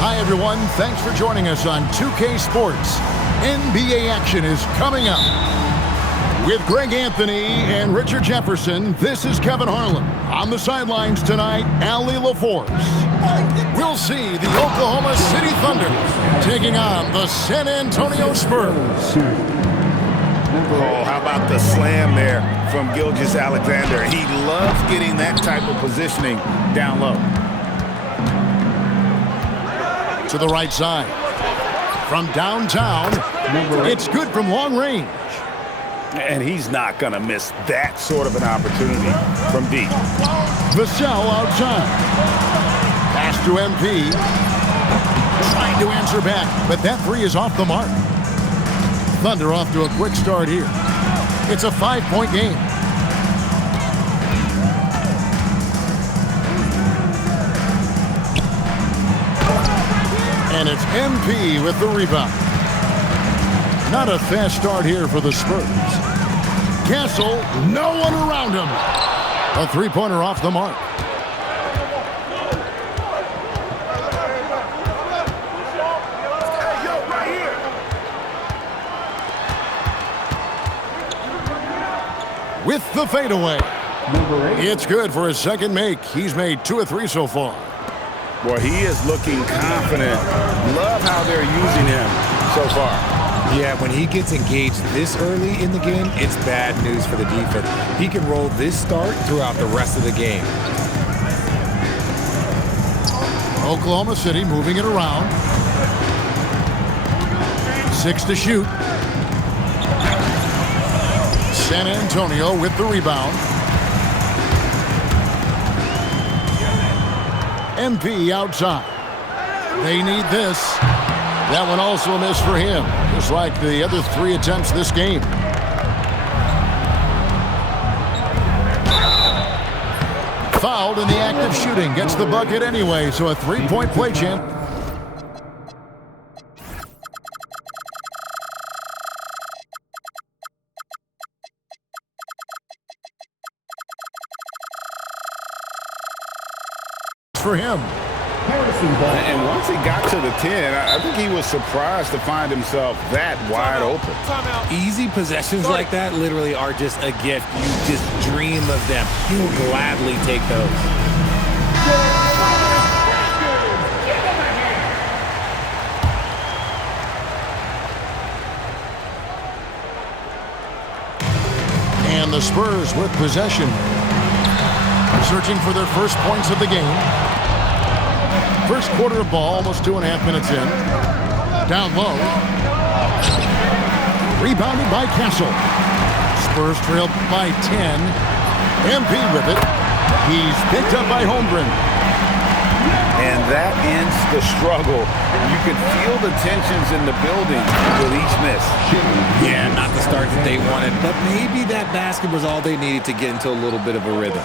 Hi, everyone. Thanks for joining us on 2K Sports. NBA action is coming up. With Greg Anthony and Richard Jefferson, this is Kevin Harlan. On the sidelines tonight, Allie LaForce. We'll see the Oklahoma City Thunder taking on the San Antonio Spurs. Oh, how about the slam there from Gilgeous-Alexander? He loves getting that type of positioning down low. To the right side. From downtown, it's good from long range. And he's not going to miss that sort of an opportunity from deep. Vassell outside. Pass to MP. Trying to answer back, but that three is off the mark. Thunder off to a quick start here. It's a 5-point game. And it's MP with the rebound. Not a fast start here for the Spurs. Castle, no one around him. A three-pointer off the mark. With the fadeaway. It's good for his second make. He's made 2 of 3 so far. Boy, he is looking confident. Love how they're using him so far. Yeah, when he gets engaged this early in the game, it's bad news for the defense. He can roll this start throughout the rest of the game. Oklahoma City moving it around. 6 to shoot. San Antonio with the rebound. MP outside. They need this. That one also a miss for him, just like the other 3 attempts this game. Fouled in the act of shooting. Gets the bucket anyway, so a 3-point play champ. For him. And once he got to the 10, I think he was surprised to find himself that wide open. Easy possessions like that literally are just a gift. You just dream of them. He will gladly take those. And the Spurs with possession. Searching for their first points of the game. First quarter of ball, almost 2.5 minutes in. Down low. Rebounded by Castle. Spurs trailed by 10. MP with it. He's picked up by Holmgren. And that ends the struggle. You can feel the tensions in the building with each miss. Yeah, not the start that they wanted, but maybe that basket was all they needed to get into a little bit of a rhythm.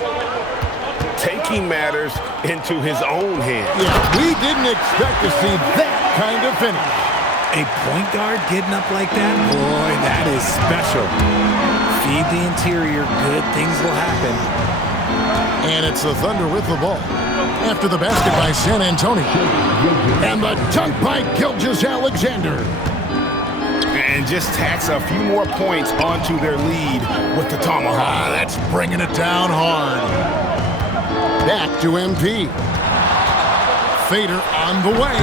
Taking matters into his own hands. Yeah, we didn't expect to see that kind of finish. A point guard getting up like that? Boy, that is special. Feed the interior, good things will happen. And it's the Thunder with the ball. After the basket by San Antonio. And the dunk by Gilgeous-Alexander. And just tacks a few more points onto their lead with the tomahawk. That's bringing it down hard. Back to MP. Fader on the way.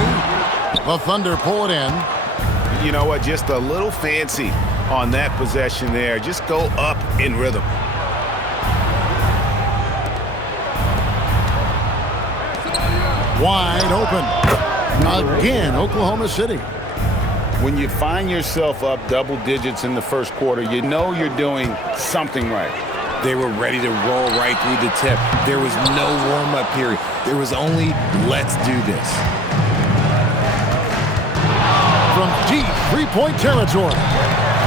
The Thunder pull it in. You know what? Just a little fancy on that possession there. Just go up in rhythm. Wide open. Again, Oklahoma City. When you find yourself up double digits in the first quarter, you know you're doing something right. They were ready to roll right through the tip. There was no warm-up period. There was only, let's do this. From deep three-point territory.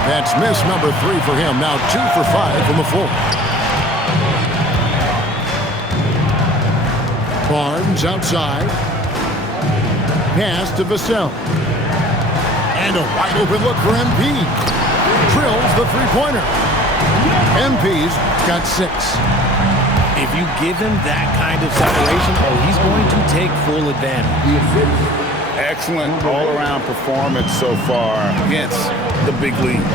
That's miss number 3 for him. Now 2 for 5 from the floor. Barnes outside. Pass to Vassell. And a wide open look for MP. Drills the three-pointer. MP's got 6. If you give him that kind of separation, he's going to take full advantage. Excellent all-around performance so far against the big league.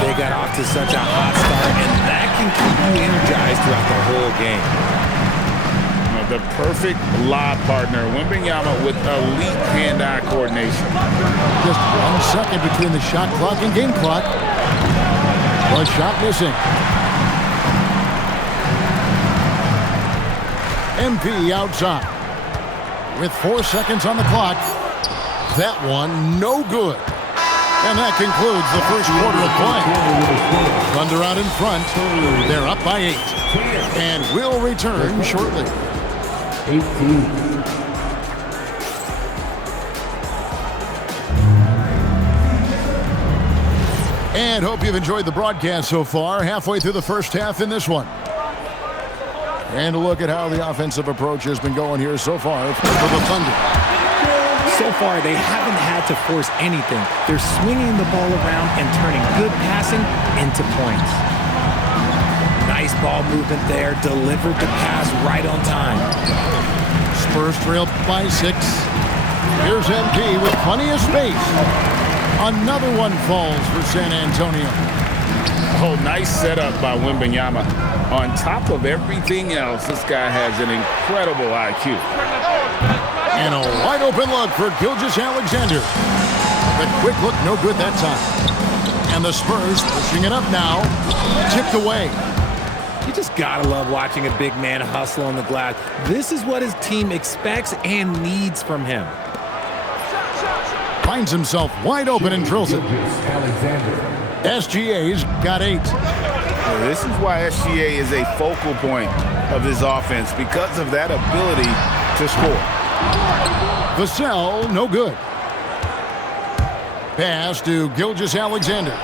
They got off to such a hot start, and that can keep you energized throughout the whole game. The perfect lob partner, Wembanyama, with elite hand-eye coordination. Just 1 second between the shot clock and game clock. One shot missing. MP outside. With 4 seconds on the clock. That one, no good. And that concludes the first quarter of play. Thunder out in front. They're up by 8. And we'll return shortly. 18. And hope you've enjoyed the broadcast so far. Halfway through the first half in this one. And a look at how the offensive approach has been going here so far for the Thunder. So far, they haven't had to force anything. They're swinging the ball around and turning good passing into points. Nice ball movement there. Delivered the pass right on time. Spurs trail by 6. Here's MP with plenty of space. Another one falls for San Antonio. Oh, nice setup by Wembanyama. On top of everything else, this guy has an incredible IQ. And a wide open look for Gilgeous-Alexander. The quick look, no good that time. And the Spurs pushing it up now. Tipped away. You just gotta love watching a big man hustle on the glass. This is what his team expects and needs from him. Finds himself wide open and drills it. SGA's got 8. This is why SGA is a focal point of this offense, because of that ability to score. Vassell, no good. Pass to Gilgeous-Alexander.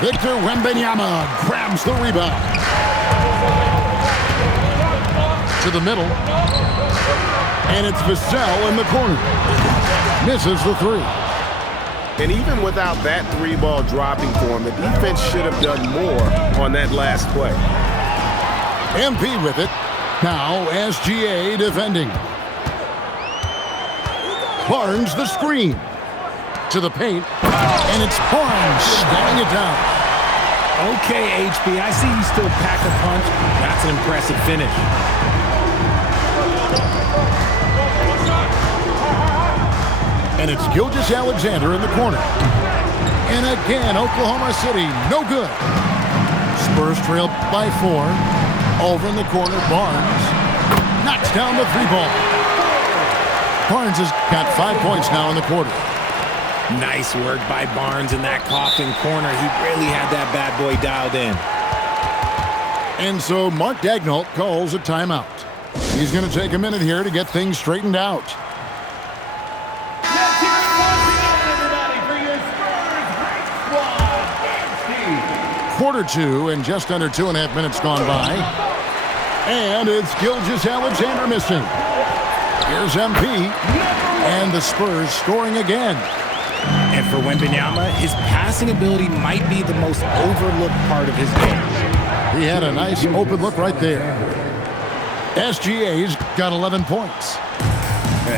Victor Wembanyama grabs the rebound. To the middle. And it's Vassell in the corner. Misses the 3. And even without that 3-ball dropping for him, the defense should have done more on that last play. MP with it. Now SGA defending. Barnes the screen. To the paint. And it's Barnes slamming it down. Okay, HB, I see you still pack a punch. That's an impressive finish. And it's Gilgeous-Alexander in the corner. And again, Oklahoma City, no good. Spurs trail by 4. Over in the corner, Barnes knocks down the 3-ball. Barnes has got 5 points now in the quarter. Nice work by Barnes in that coffin corner. He really had that bad boy dialed in. And so Mark Daigneault calls a timeout. He's going to take a minute here to get things straightened out. Quarter 2 and just under 2.5 minutes gone by. And it's Gilgeous-Alexander missing. Here's MP. And the Spurs scoring again. And for Wembanyama, his passing ability might be the most overlooked part of his game. He had a nice open look right there. SGA's got 11 points.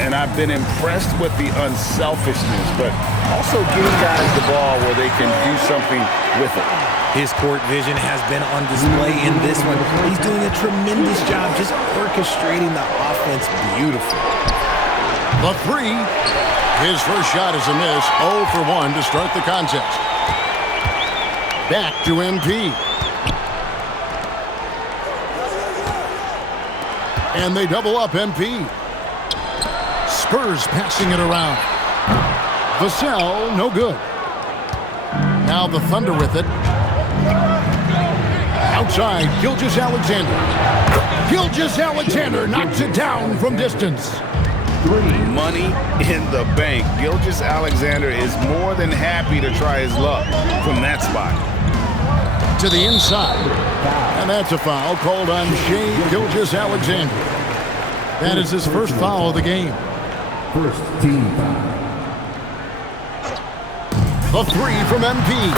And I've been impressed with the unselfishness, but also getting guys the ball where they can do something with it. His court vision has been on display in this one. He's doing a tremendous job just orchestrating the offense beautifully. The 3. His first shot is a miss. 0 for 1 to start the contest. Back to MP. And they double up MP. Spurs passing it around. Vassell, no good. Now the Thunder with it. Outside, Gilgeous-Alexander. Gilgeous-Alexander knocks it down from distance. Money in the bank. Gilgeous-Alexander is more than happy to try his luck from that spot. To the inside. And that's a foul called on Shai Gilgeous-Alexander. That is his first foul of the game. First team foul. The 3 from MP.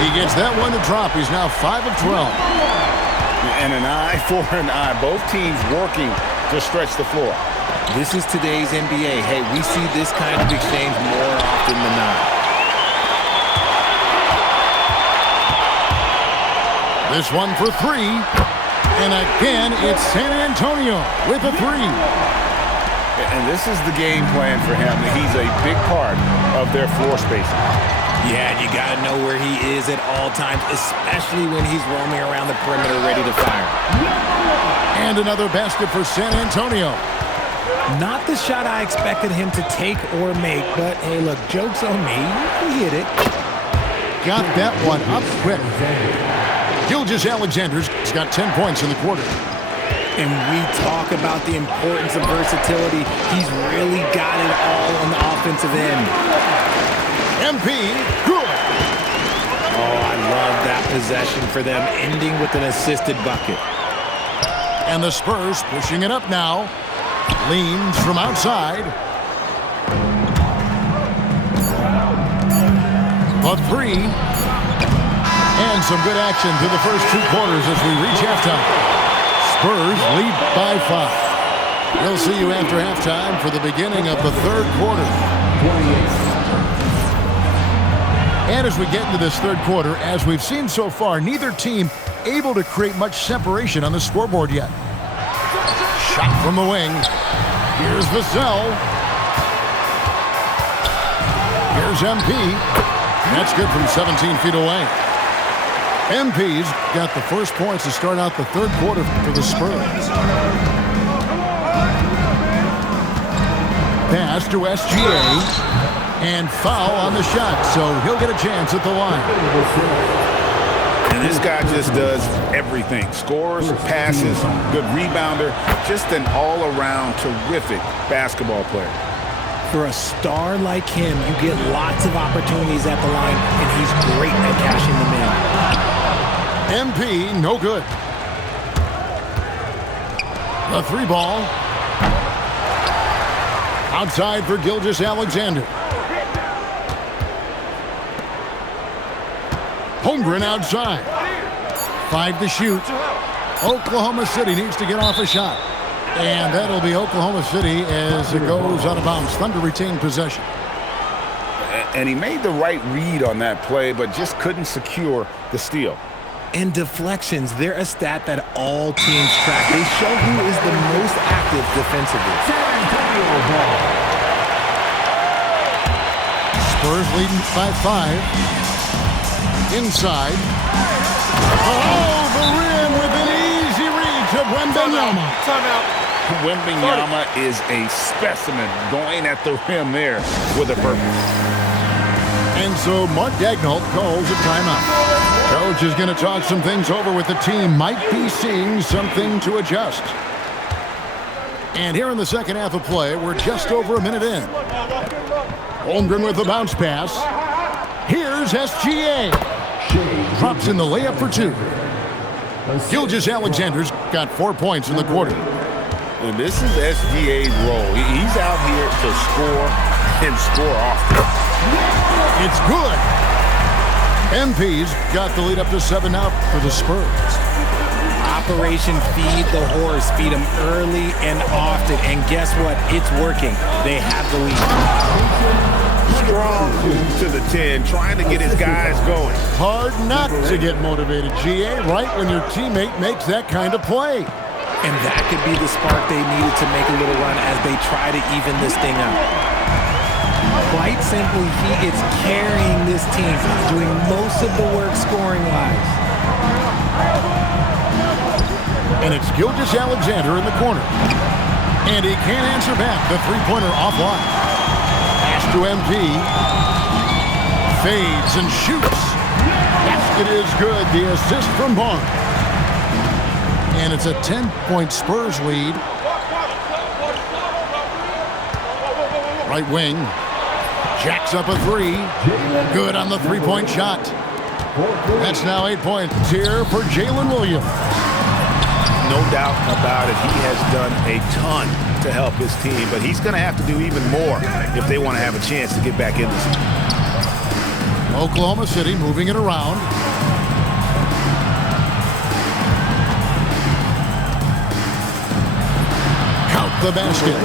He gets that one to drop. He's now 5 of 12. And an eye for an eye. Both teams working to stretch the floor. This is today's NBA. Hey, we see this kind of exchange more often than not. This one for three. And again, it's San Antonio with a three. And this is the game plan for him. He's a big part of their floor spacing. Yeah, you got to know where he is at all times, especially when he's roaming around the perimeter ready to fire. And another basket for San Antonio. Not the shot I expected him to take or make, but hey, look, joke's on me. He hit it. Got that one up quick. Gilgeous-Alexander's got 10 points in the quarter. And we talk about the importance of versatility. He's really got it all on the offensive end. MP, good. Oh, I love that possession for them, ending with an assisted bucket. And the Spurs pushing it up now. Leans from outside. A three. And some good action through the first 2 quarters as we reach halftime. Spurs lead by 5. We'll see you after halftime for the beginning of the third quarter. And as we get into this third quarter, as we've seen so far, neither team able to create much separation on the scoreboard yet. Shot from the wing. Here's Vassell. Here's MP. That's good from 17 feet away. MP's got the first points to start out the third quarter for the Spurs. Pass to SGA. And foul on the shot, so he'll get a chance at the line. And this guy just does everything. Scores, passes, good rebounder. Just an all-around terrific basketball player. For a star like him, you get lots of opportunities at the line, and he's great at cashing them in. MP, no good. The 3 ball. Outside for Gilgeous-Alexander. Holmgren outside. 5 to shoot. Oklahoma City needs to get off a shot. And that'll be Oklahoma City as it goes out of bounds. Thunder retain possession. And he made the right read on that play, but just couldn't secure the steal. And deflections, they're a stat that all teams track. They show who is the most active defensively. Spurs leading by 5. Inside. Oh, the rim with an easy reach of Wembanyama. Timeout. Wembanyama is a specimen going at the rim there with a purpose. And so Mark Daigneault calls a timeout. Coach is going to talk some things over with the team. Might be seeing something to adjust. And here in the second half of play, we're just over a minute in. Holmgren with the bounce pass. Here's SGA. Drops in the layup for 2. Gilgeous-Alexander's got 4 points in the quarter. And this is SGA's role. He's out here to score and score often. It's good. MP's got the lead up to 7 now for the Spurs. Operation Feed the Horse. Feed them early and often. And guess what? It's working. They have the lead. Strong to the 10, trying to get his guys going. Hard not to get motivated, GA, right when your teammate makes that kind of play. And that could be the spark they needed to make a little run as they try to even this thing up. Quite simply, he is carrying this team, doing most of the work scoring-wise. And it's Gilgeous-Alexander in the corner. And he can't answer back. The three-pointer offline. Pass to MP. Fades and shoots. Basket is good. The assist from Barnes. And it's a 10-point Spurs lead. Right wing. Jacks up a 3. Good on the three-point shot. That's now 8 points here for Jalen Williams. No doubt about it. He has done a ton to help his team, but he's going to have to do even more if they want to have a chance to get back in this. Oklahoma City moving it around. Count the basket.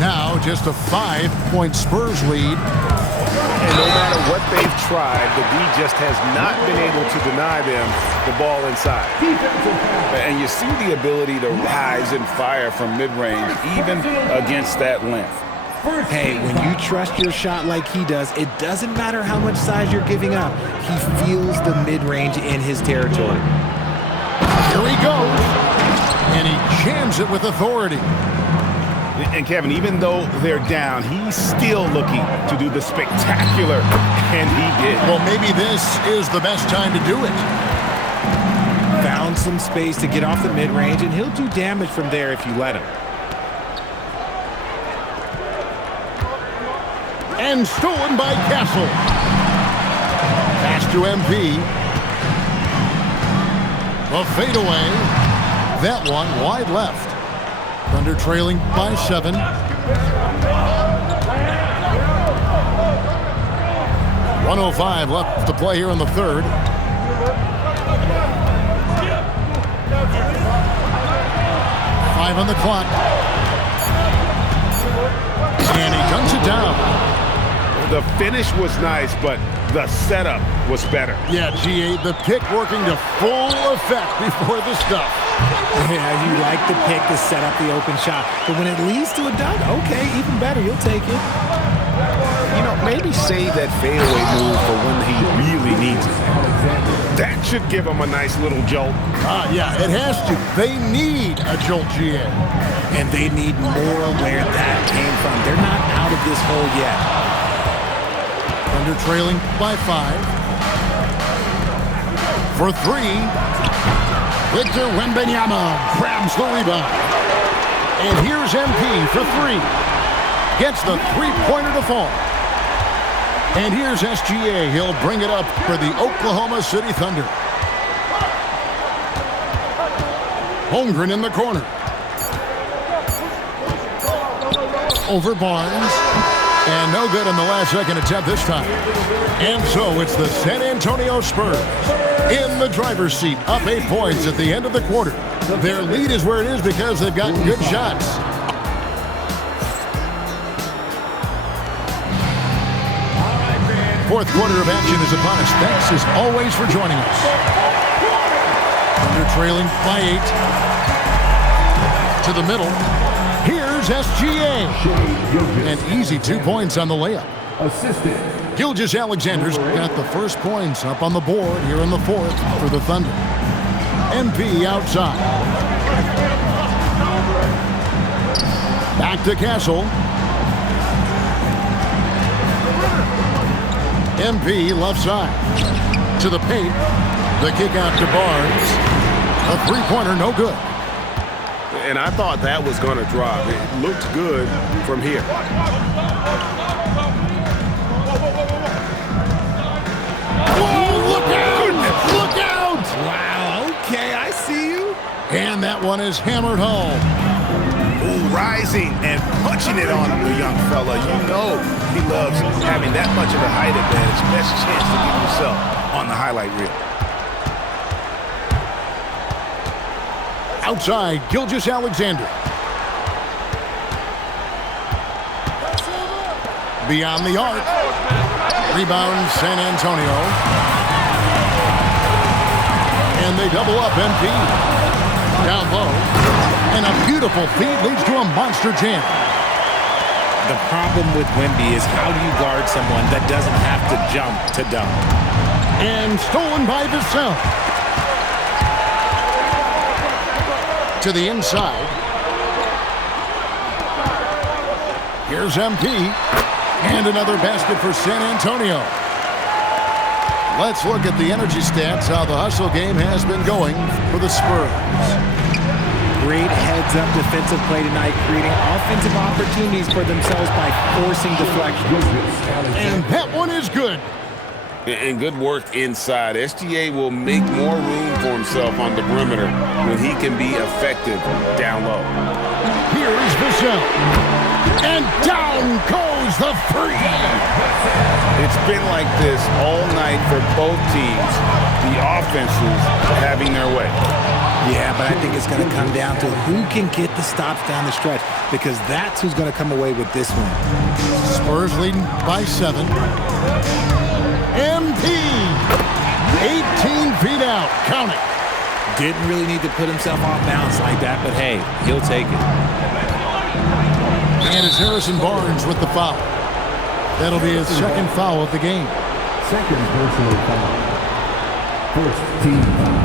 Now just a 5-point Spurs lead. And no matter what they've tried, the D just has not been able to deny them the ball inside. And you see the ability to rise and fire from mid-range, even against that length. Hey, when you trust your shot like he does, it doesn't matter how much size you're giving up. He feels the mid-range in his territory. Here he goes. And he jams it with authority. And Kevin, even though they're down, he's still looking to do the spectacular, and he did. Well, maybe this is the best time to do it. Found some space to get off the mid-range, and he'll do damage from there if you let him. And stolen by Castle. Pass to MP. A fadeaway. That one wide left. Thunder trailing by 7. .105 left to play here in the third. Five on the clock. And he dunks it down. The finish was nice, but the setup was better. Yeah, GA, the pick working to full effect before the stuff. Yeah, you like the pick to set up the open shot. But when it leads to a dunk, okay, even better, you'll take it. You know, maybe save that fadeaway move for when he really needs it. That should give him a nice little jolt. Yeah, it has to. They need a jolt, GA. And they need more where that came from. They're not out of this hole yet. Thunder trailing by 5. For 3. Victor Wembanyama grabs the rebound. And here's MP for 3. Gets the three-pointer to fall. And here's SGA. He'll bring it up for the Oklahoma City Thunder. Holmgren in the corner. Over Barnes. And no good on the last second attempt this time. And so it's the San Antonio Spurs in the driver's seat, up 8 points at the end of the quarter. Their lead is where it is because they've gotten good shots. Fourth quarter of action is upon us. Thanks as always for joining us. Thunder trailing by 8. To the middle. Here's SGA. An easy 2 points on the layup. Assistant. Gilgeous-Alexander's got the first points up on the board here in the fourth for the Thunder. MP outside. Back to Castle. MP left side. To the paint. The kick out to Barnes. A three-pointer, no good. And I thought that was going to drop. It looked good from here. Whoa, look out! Look out! Wow, okay, I see you. And that one is hammered home. Ooh, rising and punching it on the young fella. You know he loves having that much of a height advantage. Best chance to get himself on the highlight reel. Outside, Gilgeous-Alexander. Beyond the arc. Rebound, San Antonio. And they double up MP. Down low. And a beautiful feed leads to a monster jam. The problem with Wemby is how do you guard someone that doesn't have to jump to dunk? And stolen by Vassell. To the inside. Here's MP. And another basket for San Antonio. Let's look at the energy stats, how the hustle game has been going for the Spurs. Great heads-up defensive play tonight, creating offensive opportunities for themselves by forcing deflections. And that one is good. And good work inside. SGA will make more room for himself on the perimeter when he can be effective down low. Here's Vassell. And down goes the three. It's been like this all night for both teams. The offenses having their way. Yeah, but I think it's going to come down to who can get the stops down the stretch, because that's who's going to come away with this one. Spurs leading by 7. MP, 18 feet out. Count it. Didn't really need to put himself off balance like that, but hey, he'll take it. And it's Harrison Barnes with the foul. That'll be his second foul of the game. Second personal foul. First team foul.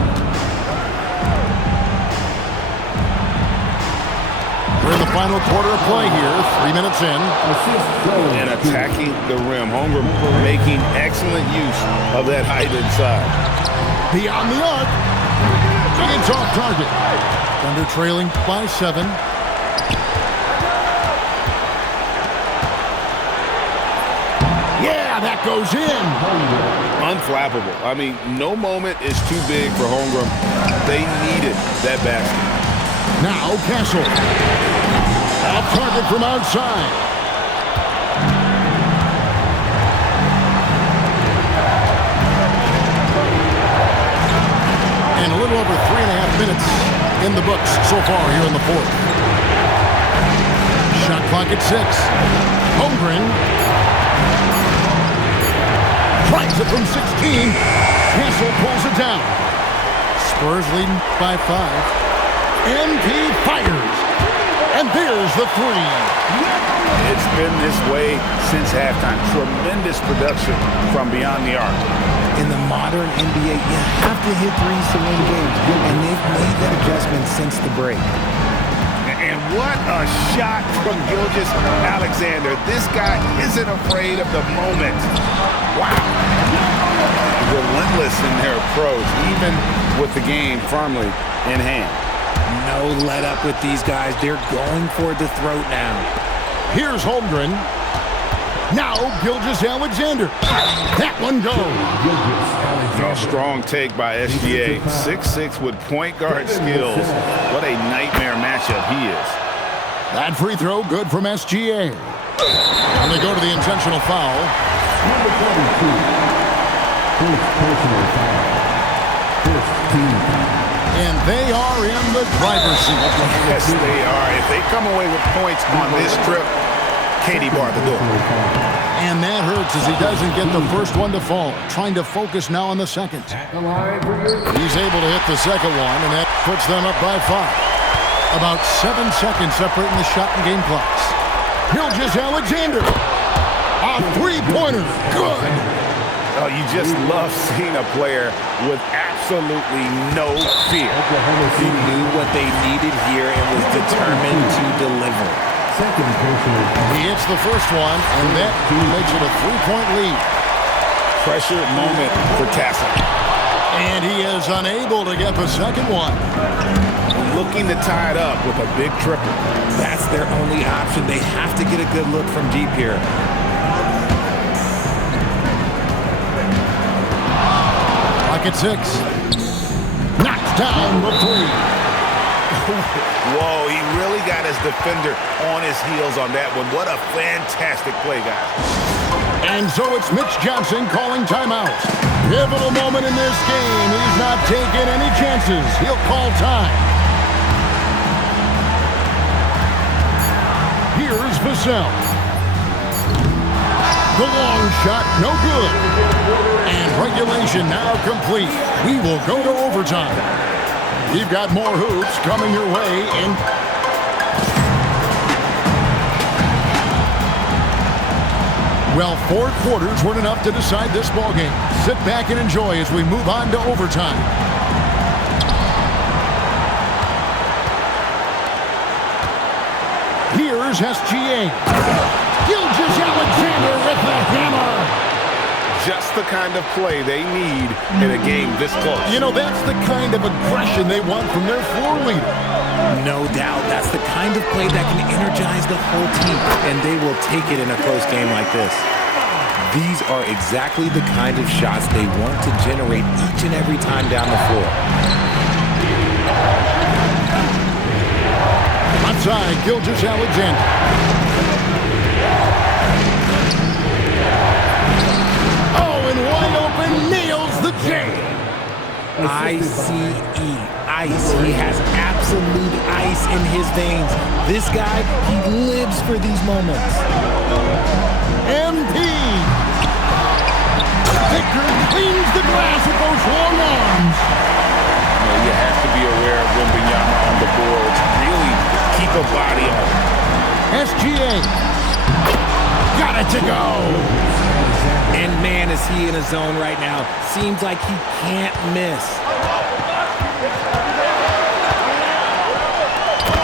We're in the final quarter of play here, 3 minutes in. And attacking the rim. Holmgren making excellent use of that height inside. Beyond the arc. It's off target. Thunder trailing by 7. Yeah, that goes in. Unflappable. I mean, no moment is too big for Holmgren. They needed that basket. Now Castle. Off target from outside. And a little over 3.5 minutes in the books so far here in the fourth. Shot clock at 6. Holmgren tries it from 16. Castle pulls it down. Spurs leading by 5. MP fires. And there's the 3. It's been this way since halftime. Tremendous production from beyond the arc. In the modern NBA, you have to hit threes to win games, and they've made that adjustment since the break. And what a shot from Gilgeous-Alexander. This guy isn't afraid of the moment. Wow. Relentless in their approach, even with the game firmly in hand. No let up with these guys. They're going for the throat now. Here's Holmgren. Now Gilgeous-Alexander. That one goes. A strong take by SGA. 6'6" with point guard skills. What a nightmare matchup he is. That free throw good from SGA. And they go to the intentional foul. Number 42. First personal foul. First team foul. And they are in the driver's seat. Yes, they are. If they come away with points on this trip, Katie barred the door. And that hurts as he doesn't get the first one to fall. Trying to focus now on the second. He's able to hit the second one, and that puts them up by 5. About 7 seconds separating the shot and game clocks. Gilgeous-Alexander. A three-pointer. Good. Oh, you just love seeing a player with absolutely no fear. He knew what they needed here and was determined to deliver. Second personal foul. He hits the first one, and that makes it a 3-point lead. Pressure moment for Castle. And he is unable to get the second one. Looking to tie it up with a big triple. That's their only option. They have to get a good look from deep here. Clock at 6. Knocks down the 3. Whoa, he really got his defender on his heels on that one. What a fantastic play, guys. And so it's Mitch Johnson calling timeout. Pivotal moment in this game. He's not taking any chances. He'll call time. Here's Vassell. The long shot, no good. And regulation now complete. We will go to overtime. We've got more hoops coming your way in. Well, 4 quarters weren't enough to decide this ballgame. Sit back and enjoy as we move on to overtime. Here's SGA. Gilgeous-Alexander with the hammer. Just the kind of play they need in a game this close. You know, that's the kind of aggression they want from their floor leader. No doubt. That's the kind of play that can energize the whole team, and they will take it in a close game like this. These are exactly the kind of shots they want to generate each and every time down the floor. Outside, Gilgeous-Alexander. Wide open, nails the J. ICE. ice. He has absolute ice in his veins. This guy, he lives for these moments. MP. Victor cleans the glass with those long arms. You have to be aware of Wembanyama on the boards. Really keep a body on it. SGA. Got it to go. And man, is he in a zone right now. Seems like he can't miss.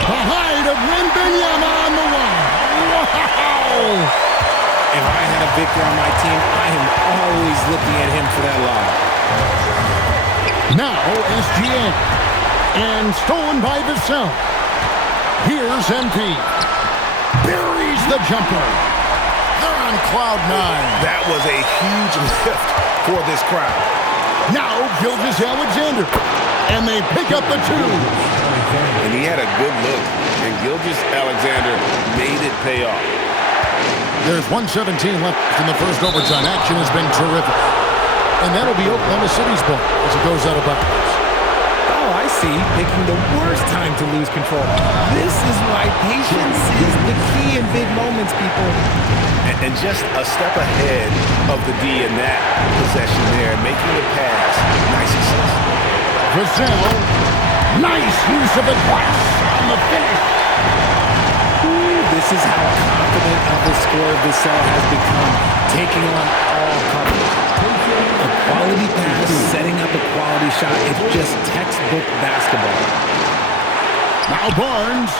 The height of Wembanyama on the line. Wow. If I had a Victor on my team, I am always looking at him for that lob. Now SGA. And stolen by Vassell. Here's MP. Buries the jumper. They're on cloud nine. That was a huge lift for this crowd. Now Gilgeous-Alexander. And they pick up the two. And he had a good look. And Gilgeous-Alexander made it pay off. There's 1:17 left in the first overtime. Action has been terrific. And that'll be Oklahoma City's ball as it goes out of bounds. Oh, I see. Picking the worst time to lose control. This is why patience is the key in big moments, people. And just a step ahead of the D in that possession there, making the pass. Nice assist. Vassell. Nice use of the glass on the finish. This is how confident of the score Vassell has become, taking on all coverage. A quality pass, setting up a quality shot. It's just textbook basketball. Now Barnes.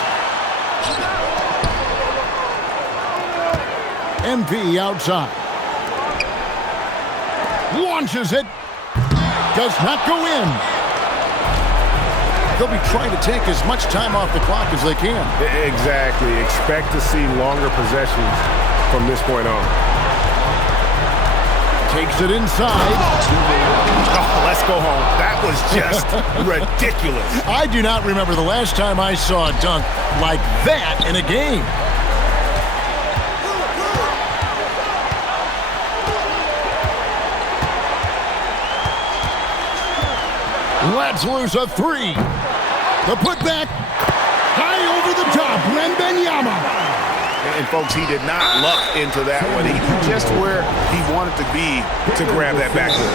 MP outside. Launches it. Does not go in. They'll be trying to take as much time off the clock as they can. Exactly. Expect to see longer possessions from this point on. Takes it inside. Oh, let's go home. That was just ridiculous. I do not remember the last time I saw a dunk like that in a game. Let's lose a three. The putback. High over the top. Wembanyama. And folks, he did not luck into that one. He just where he wanted to be to grab that backboard.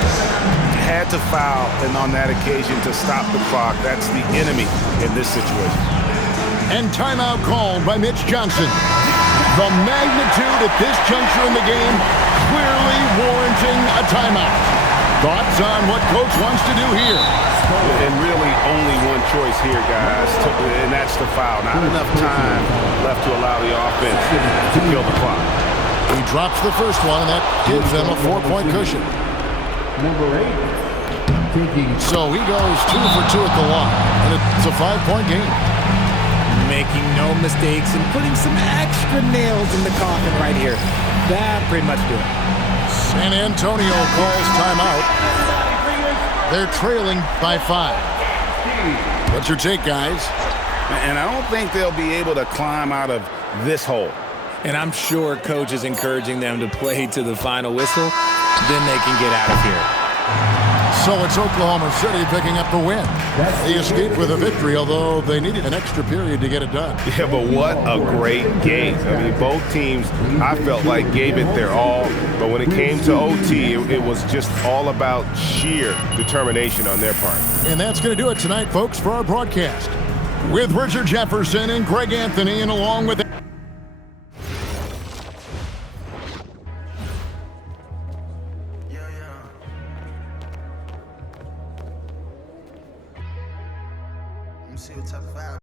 Had to foul, and on that occasion to stop the clock. That's the enemy in this situation. And timeout called by Mitch Johnson. The magnitude at this juncture in the game clearly warranting a timeout. Thoughts on what coach wants to do here? And really only one choice here, guys, and that's the foul. Not enough time left to allow the offense to kill the clock. He drops the first one, and that gives them a 4-point cushion. Number 8. So he goes 2 for 2 at the line, and it's a 5-point game. Making no mistakes and putting some extra nails in the coffin right here. That pretty much do it. San Antonio calls timeout. They're trailing by 5. What's your take, guys? And I don't think they'll be able to climb out of this hole. And I'm sure coach is encouraging them to play to the final whistle. Then they can get out of here. So it's Oklahoma City picking up the win. They escaped with a victory, although they needed an extra period to get it done. Yeah, but what a great game. I mean, both teams, I felt like, gave it their all. But when it came to OT, it was just all about sheer determination on their part. And that's going to do it tonight, folks, for our broadcast. With Richard Jefferson and Greg Anthony, and along with See what type of vibe.